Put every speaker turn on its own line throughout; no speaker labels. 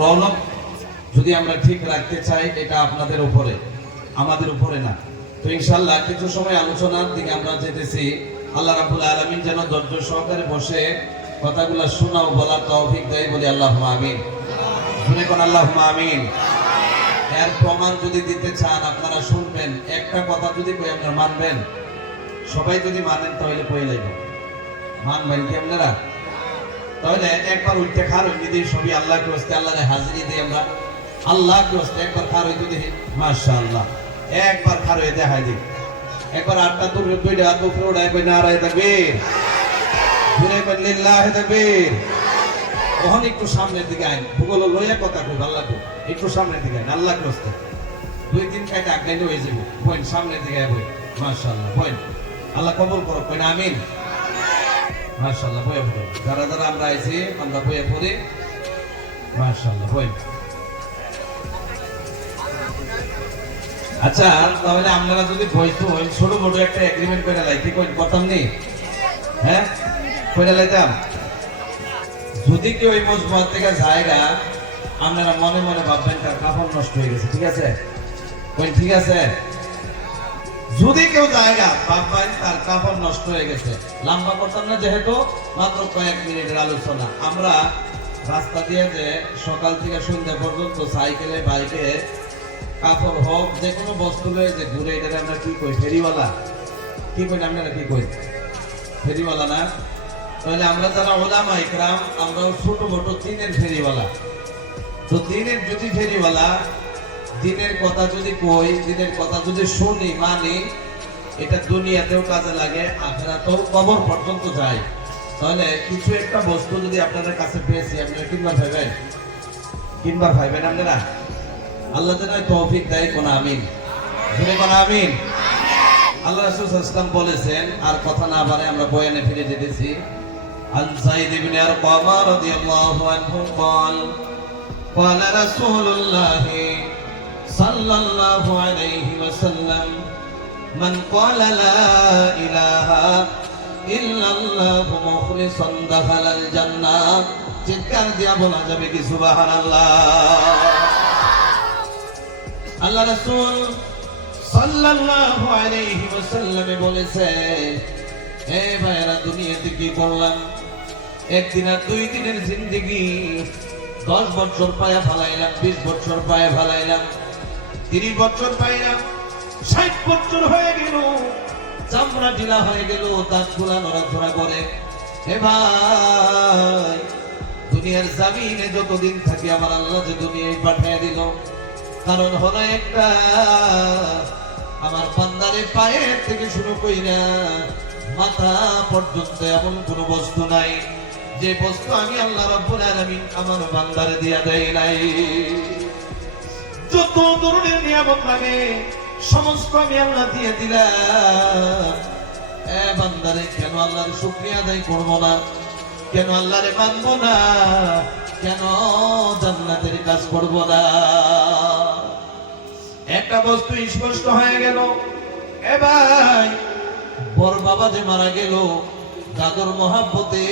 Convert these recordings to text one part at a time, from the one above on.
রৌনক, যদি আমরা ঠিক রাখতে চাই, এটা আপনাদের উপরে, আমাদের উপরে না। তো ইনশাল্লাহ কিছু সময় আলোচনার দিকে আমরা যেতেছি। আল্লাহ রাবুল আলমিন যেন ধৈর্য সহকারে বসে কথাগুলো শোনাও, বলার তৌফিক দেয় বলি আল্লাহ আমিন। শুনে কোন আল্লাহ আমিন? এর প্রমাণ যদি দিতে চান, আপনারা শুনবেন। একটা কথা যদি কই আপনারা মানবেন? সবাই যদি মানেন তাহলে কই লাগবে মানবেন কি আপনারা? তাহলে একবার উঠতে খার হইতে দিই, সবই আল্লাহ কে হস্তে আল্লাহরে হাজিরি দিই আমরা। আল্লাহ কে হস্তে একবার খার হইতে দিই, মাশাআল্লাহ। একবার খার হয়ে দেখাই দিই। একবার আটটা তুলে দুইটা ওখানে একটু সামনের দিকে আইন। ভূগোল লইয়া কথা কই আল্লাহ একটু সামনের দিকে আইন আল্লাহকে হস্তে দুই তিন কাইটা হয়ে যাব বইন সামনের দিকে আয় বই মাশাআল্লাহ বইন আল্লাহ কবুল করো কই না আমিন। বইয়ে পড়ো। যারা যারা আমরা আইছি, আমরা বইয়ে পড়ি। বই আচ্ছা তাহলে আপনারা যদি বইতো ওই ছোট মোটো একটা এগ্রিমেন্ট করে কই নি? হ্যাঁ? কইরা লাইতাম? যদি কেউ ওই মজমুয়ার থেকে জায়গা আপনারা মনে মনে ভাববেন তার কাপড় নষ্ট হয়ে গেছে, ঠিক আছে? কই ঠিক আছে? যদি কেউ জায়গা ভাববেন তার কাপড় নষ্ট হয়ে গেছে। লম্বা করতাম না যেহেতু, মাত্র কয়েক মিনিটের আলোচনা। আমরা রাস্তা দিয়ে যে সকাল থেকে সন্ধ্যা পর্যন্ত সাইকেলে, বাইকে কাপড় হোক, যে কোনো বস্তু লয়ে যে ঘুরে এটা আমরা কি কই? ফেরিওয়ালা। কি কই আপনারা কি কই ফেরিওয়ালা না? তাহলে আমরা যারা ওলামা ইকরাম আমরাও ছোট মোটো দিনের ফেরিওয়ালা। তো তিনের যদি ফেরিওয়ালা দিনের কথা যদি কই দিনের কথা যদি শুনি মানি এটা দুনিয়াতেও কাজে লাগে আখেরাতেও কবর পর্যন্ত যায় তাহলে কিছু একটা বস্তু যদি আপনাদের কাছে পেয়েছি আপনারা কিনবার ভাইবেন কিনবার ভাইবেন আপনারা আল্লাহ যেন তৌফিক দেয় কোন আমিন শুনে কোন আমিন আল্লাহ রাসূল সাল্লাল্লাহু বলেছেন আর কথা না বারে আমরা বয়ানে ফিরে যেতেছি عن سيد بن أرقام رضي الله عنه قال قال رسول الله صلى الله عليه وسلم من قال لا إله إلا الله مخلصا دخل الجنة চিৎকার দিয়া বলা যাবে কি সুবাহান আল্লাহ রাসূল সাল্লাল্লাহু আলাইহি ওয়াসাল্লামে বলেছে হে ভাইরা দুনিয়াতে কি করলাম একদিন আর দুই দিনের জিন্দেগি দশ বছর পায়া ফালাইলাম বিশ বছর পায়া ফালাইলাম তিরিশ বছর পাইলাম ষাট বছর হয়ে গেল। চামড়া ঢিলা হয়ে গেল, দাঁতগুলা নড়াচড়া করে। হে ভাই, দুনিয়ার জামিনে যতদিন থাকি আমার আল্লাহ যে দুনিয়ায় পাঠিয়ে দিল। কারণ হলো একটা, আমার বান্দারে পায়ের থেকে শুরু করি না মাথা পর্যন্ত এমন কোনো বস্তু নাই। যে বস্তু আমি আল্লাহ রাব্বুল আলামিন আমার বান্দারে দিয়া দেয় নাই। যত ধরনের নিয়ামত লাগে, সমস্ত আমি আল্লাহ দিয়ে দিলাম। কেন আল্লাহর শুকরিয়া আদায় করব না? কেন আল্লাহরে মানবো না? কেন জান্নাতের কাজ করব না? একটা বস্তু স্পষ্ট হয়ে গেল। এ ভাই বড় বাবা যে মারা গেল, দাদুর মহাব্বতে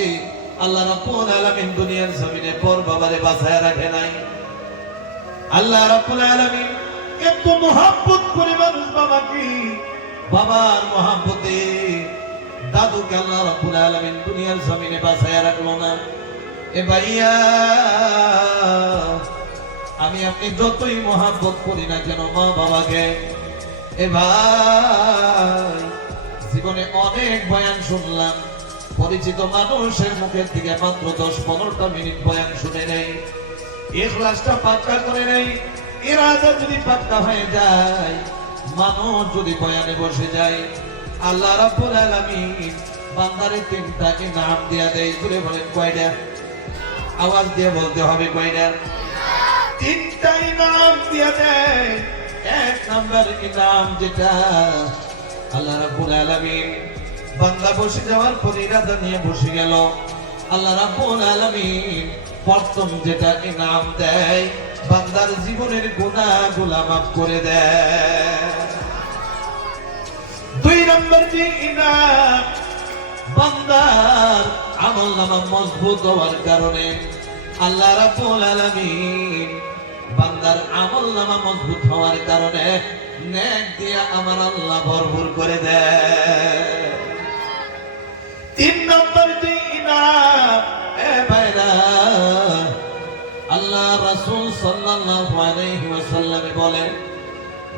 আল্লাহ রাব্বুল আলামিন দুনিয়ার জমিনে পর বাবারে বাঁচায় রাখে নাই। আল্লাহ রাব্বুল আলামিন এত মহাব্বত করে মানুষ বাবাকে, বাবার মহাব্বতে দাদুকে আল্লাহ রাব্বুল আলামিন দুনিয়ার জমিনে বাঁচায় রাখল না। এ ভাইয়া, আমি আপনি যতই মহাব্বত করি না কেন মা বাবাকে, এ ভাই, জীবনে অনেক বয়ান শুনলাম। পরিচিত মানুষের মুখের দিকে মাত্র দশ পনেরোটা মিনিট বয়ান শুনে নেই। এখলাসটা পাক্কা করে নেই। ইরাদা যদি পাক্কা হয়ে যায়, মানুষ যদি বয়ানে বসে যায়, আল্লাহ রাব্বুল আলামিন বান্দারে তিনটা ইনাম দিয়া দেয়। জুড়ে বলেন, কয়টা? আওয়াজ দিয়ে বলতে হবে, কয়টা? তিনটা ইনাম দিয়া দেয়। এক নাম্বার ইনাম যেটা আল্লাহ রাব্বুল আলামিন বান্দা বসে যাওয়ার পর ইরাদা নিয়ে বসে গেল। আল্লাহ রাব্বুল আলামিন প্রথম যেটা ইনাম দেয়, বান্দার জীবনের গুনাহগুলো মাফ করে দেয়। দুই নম্বর যে ইনাম, বান্দার আমল নামা মজবুত হওয়ার কারণে আল্লাহ আলামিন বান্দার আমল নামা মজবুত হওয়ার কারণে নেক দিয়া আমার আল্লাহ ভরপুর করে দেয়। তিন নম্বর যে ইনাম আল্লাহ রাসূল সাল্লাল্লাহু আলাইহি ওয়াসাল্লাম বলেন,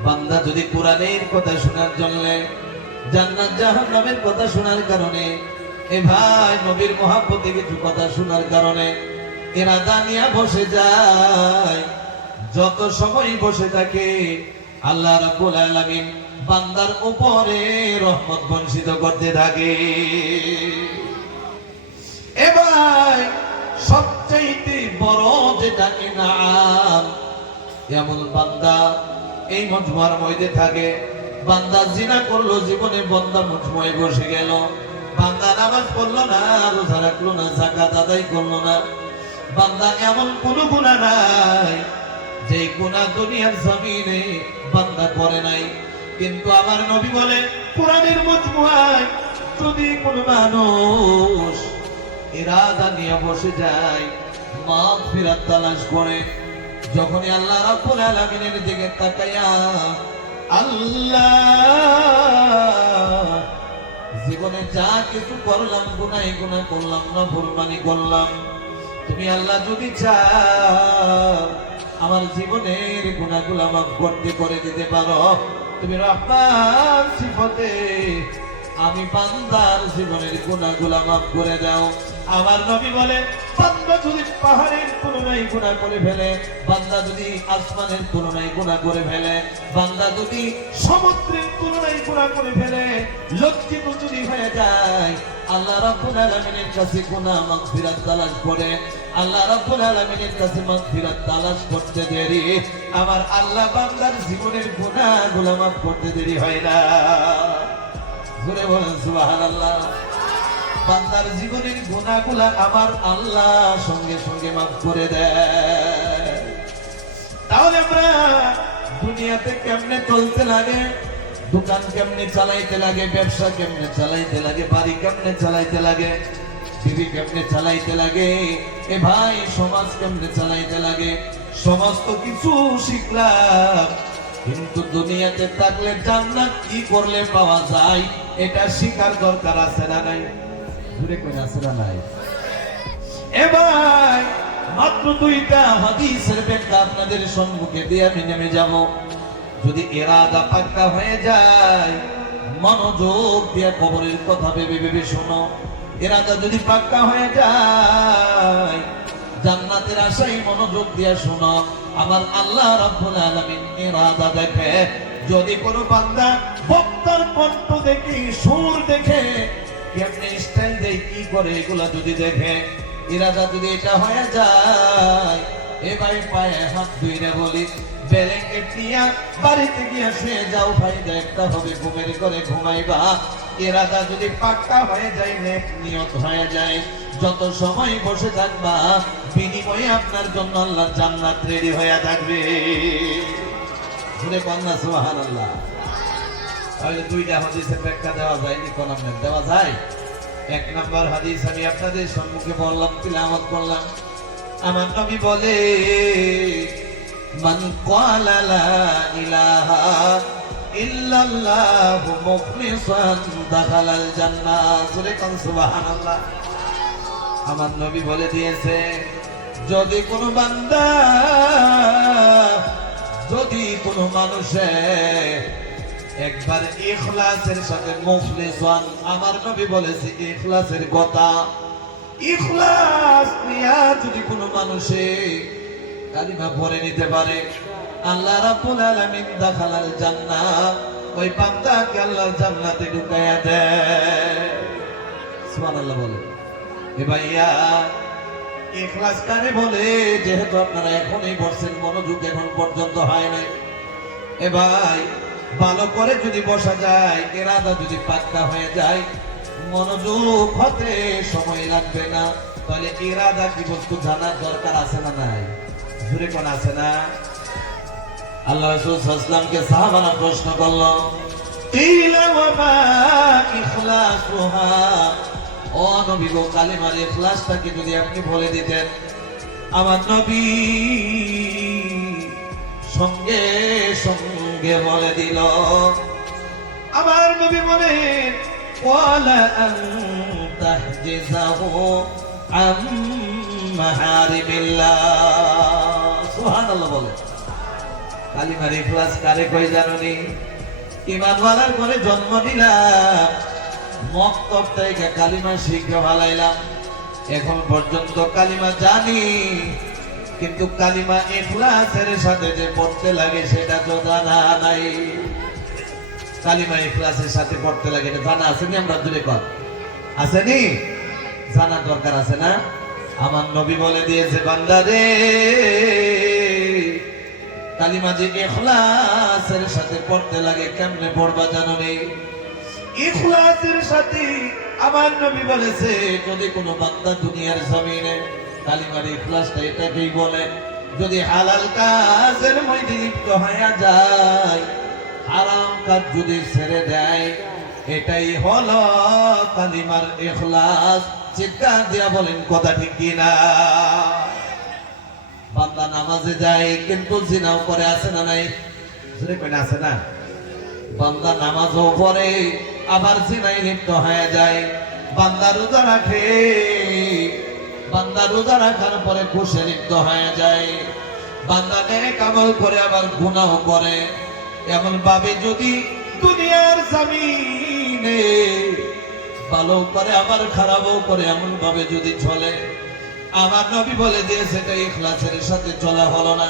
বান্দা যদি কোরআনের কথা শোনার জন্য, জান্নাত জাহান্নামের কথা শোনার কারণে, এ ভাই নবীর মহাব্বতে কিছু কথা শোনার কারণে, এরা দানিয়া বসে যায়, যত সময় বসে থাকে, আল্লাহ রাব্বুল আলামিন বান্দার উপরে রহমত বঞ্চিত করতে থাকে। এবার সবচাইতে বড় যেটা ইনাম, এমন বান্দা এই মজমুয়ার মধ্যে থাকে। বান্দা জিনা করল, জীবনে বন্দা মজমুয়ায় বসে গেল। বান্দা নামাজ পড়ল না, রোজা রাখল না জাকাত আদায় করল না। বান্দা এমন কোনো গুণা নাই, যে গুণা দুনিয়ার জমিনে বান্দা করে নাই। কিন্তু আমার নবী বলে, কোরআনের মজমুয়ায় যদি কোনো মানুষ ইরাদা নিয়ে বসে যায় মাফ ফিরাত তালাশ করে। যখনই আল্লাহ রাব্বুল আলামিনের দিকে তাকায়া আল্লাহ, জীবনে যা কিছু করলাম গুনাই গুনাহ করলাম না, ভুলমানি করলাম। তুমি আল্লাহ যদি চাও, আমার জীবনের গুণাগুলো মাফ করতে, করে দিতে পারো। তুমি রহমান সিফতে আমি বান্দার জীবনের গুণাগুলা মাফ করে দাও। আমার নবী বলে, বান্দা যদি পাহাড়ের তুলনায় গুণা করে ফেলে, বান্দা যদি আসমানের তুলনায় গুণা করে ফেলে, বান্দা যদি সমুদ্রের তুলনায় গুণা করে ফেলে লজ্জিত যদি হয়ে যায়, আল্লাহ রাব্বুল আলামিনের কাছে গুনাহ, মাগফিরাত, তালাশ করে। আল্লাহ রাব্বুল আলামিনের কাছে মাগফিরাত, তালাশ করতে দেরি। আমার আল্লাহ বান্দার জীবনের গুনাহগুলো মাফ করতে দেরি হয় না। জোরে বলেন, সুবহানাল্লাহ। বান্দার জীবনের গুনাহগুলা আমার আল্লাহ সঙ্গে সঙ্গে মাফ করে দেয় তাহলে আমরা দুনিয়াতে কেমনে চলতে লাগে? দোকান কেমনে চালাইতে লাগে? ব্যবসা কেমনে চালাইতে লাগে? বাড়ি কেমনে চালাইতে লাগে? টিভি কেমনে চালাইতে লাগে? এ ভাই, সমাজ কেমনে চালাইতে লাগে? সমস্ত কিছু শিখলাম। কিন্তু দুনিয়াতে থাকলে জান্নাত কি করলে পাওয়া যায়? এটা শিখার দরকার আছে না নাই? ঘুরে করে আছে না নাই? এবার মাত্র দুইটা হাদিসের ব্যাখ্যা আপনাদের সম্মুখে দিয়ে আমি নেমে যাব। যদি এরাদা পাক্কা হয়ে যায় মনোযোগ দিয়ে কবরের কথা ভেবে ভেবে শোনো। এরাদা যদি পাক্কা হয়ে যায় জান্নাতের আশাই মনোযোগ দিয়ে শোনো। আমার আল্লাহ রাব্বুল আলামিন ইরাদা দেখে যদি কোনো বান্দা বক্তার কণ্ঠ দেখি, সুর দেখে, কেমনে দেয়, কি করে এগুলা যদি দেখে? ইরাদা যদি এটা হয়ে যায় এ ভাই পায়ে হাত ধুইরে বলি বেরেঙ্গে টিয়া বাড়িতে গিয়ে শুয়ে যাও ভাই, দেখতে হবে ঘুমের করে ঘুমাইবা। ইরাদা যদি পাক্কা হয়ে যায়, নেক নিয়ত হয়ে যায়। যত সময় বসে থাকবা, বিনিময়ে আপনার জন্য আল্লাহ জান্নাত রেডি হয়ে থাকবে। ঘুরে কন্যা সুহান আল্লাহ তাহলে দুইটা হাদিসের ব্যাখ্যা দেওয়া যায়নি কোন আপনার দেওয়া যায়? এক নম্বর হাদিস আমি আপনাদের সম্মুখে বললাম তিলামত করলাম। আমার নবী বলে, মান ক্বালা লা ইলাহা ইল্লাল্লাহ মুখলিসান দাখালাল জান্নাহ। সূরা কান, সুবহানাল্লাহ। আমার নবী বলে দিয়েছে, যদি কোনো বান্দা, যদি কোনো মানুষে একবার ইখলাসের সাথে মুখলিস হন আমার নবী বলেছে, ইখলাসের কথা ইখলাস নিয়া যদি কোনো মানুষে কালিমা পড়ে নিতে পারে, আল্লাহ রাব্বুল আলামিন দাখালাল জান্নাহ ওই বান্দাকে আল্লাহর জান্নাতে ঢুকায়া দেয় সুবহানাল্লাহ বলে এ ভাইয়া, ইখলাস কারে বলে? যেহেতু আপনারা এখনই বসছেন মনোযোগ এখন পর্যন্ত হয় নাই। এ ভাই ভালো করে যদি বসা যায়, এরাদা যদি পাক্কা হয়ে যায়, মনোযোগ হতে সময় লাগবে না। তাহলে ইরাদা কি বস্তু জানার দরকার আছে না নাই? জুড়ে কোন আছে না? আল্লাহ রাসূল সাল্লামকে প্রশ্ন করল যদি আপনি বলে দিতেন? আমার নবী সঙ্গে সঙ্গে বলে দিল, আমার নবী বলেন ওয়ালা তাহজিজাহু আম মাহারিমিল্লাহ। সুবহানাল্লাহ বলে। কালিমার ইখলাস কারে কই জাননি ইমানওয়ালার ঘরে জন্ম দিলাম মক্তব থেকে কালিমা শিখে ভালাইলাম এখন পর্যন্ত কালিমা জানি কিন্তু কালিমা ইখলাসের সাথে যে পড়তে লাগে সেটা তো জানা নাই। কালিমা ইখলাসের সাথে পড়তে লাগে এটা জানা আসেনি আমরা দূরে কর আসেনি জানার দরকার আছে না? আমার নবী বলে দিয়েছে, বান্দা রে, কালিমা যে ইখলাসের সাথে পড়তে লাগে কেমনে পড়বা জানো নেই ইখলাসের সাথে আমার নবী বলেছে, যদি কোনো বান্দা দুনিয়ার জমিনে কালিমার ইখলাসটা এটাকেই বলে। যদি হালাল কাজের মধ্যে লিপ্ত হয়ে যায় হারাম কাজ যদি ছেড়ে দেয় এটাই হলো কালিমার ইখলাস চিৎকার দিয়া বলেন কথা ঠিক কিনা? বান্দা নামাজে যায় কিন্তু জিনাও করে আছে না নাই? আছে না? বান্দা নামাজও পড়ে আবার জিনাই লিপ্ত হয়ে যায়। বান্দা রোজা রাখে বান্দা রোজা রাখার পরে খুশে লিপ্ত হয়ে যায়। বান্দা নেক আমল করে আবার গুনাহ করে। এমন ভাবে যদি দুনিয়ার জমিনে ভালো করে আবার খারাপও করে, এমন ভাবে যদি চলে। আমার নবী বলে দিয়েছে সেটা ইখলাসের সাথে চলা হলো না।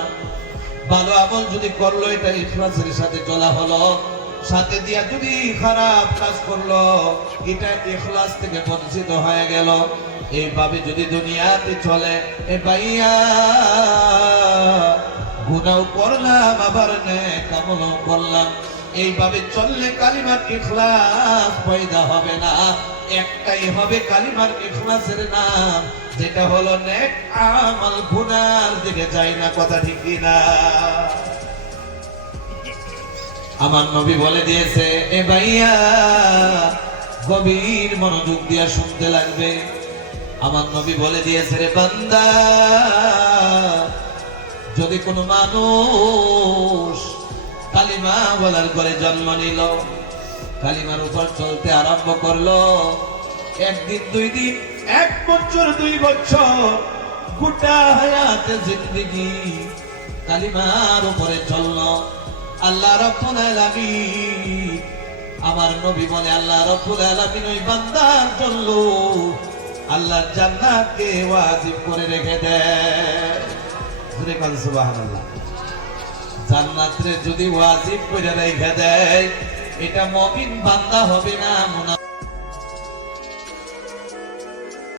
ভালো আমল যদি করল, এটা ইখলাসের সাথে চলা হলো। সাথে দিয়া যদি খারাপ কাজ করল, এটা ইখলাস থেকে বঞ্চিত হয়ে গেল। এইভাবে যদি দুনিয়াতে চলে, এ ভাইয়া, গুনাও করলাম, আবার নেক আমলও করলাম। এইভাবে চললে কালিমার ইখলাস পয়দা হবে না। একটাই হবে কালিমার ইখলাসের নাম, যেটা হলো নেক আমল গুনার দিকে যাই না, কথা ঠিক না আমার নবী বলে দিয়েছে, এ ভাইয়া, গভীর মনোযোগ দিয়া শুনতে লাগবে। আমার নবী বলে দিয়েছে রে বান্দা, যদি কোনো মানুষ কালিমা বলার করে জন্ম নিল, কালিমার উপর চলতে আরম্ভ করল, একদিন, দুই দিন, এক বছর, দুই বছর, গোটা হায়াতে জিন্দগি কালিমার উপরে চলল। আল্লাহ রব্বুল আলামিন, আমার নবী বলে আল্লাহ রব্বুল আলামিন, ওই বান্দার জন্য আল্লাহর জান্নাতকে ওয়াজিব করে রেখে দেয় জান্নাত জান্নাতরে যদি ওয়াজিব করে রেখে দেয়, এটা মমিন বান্দা হবে না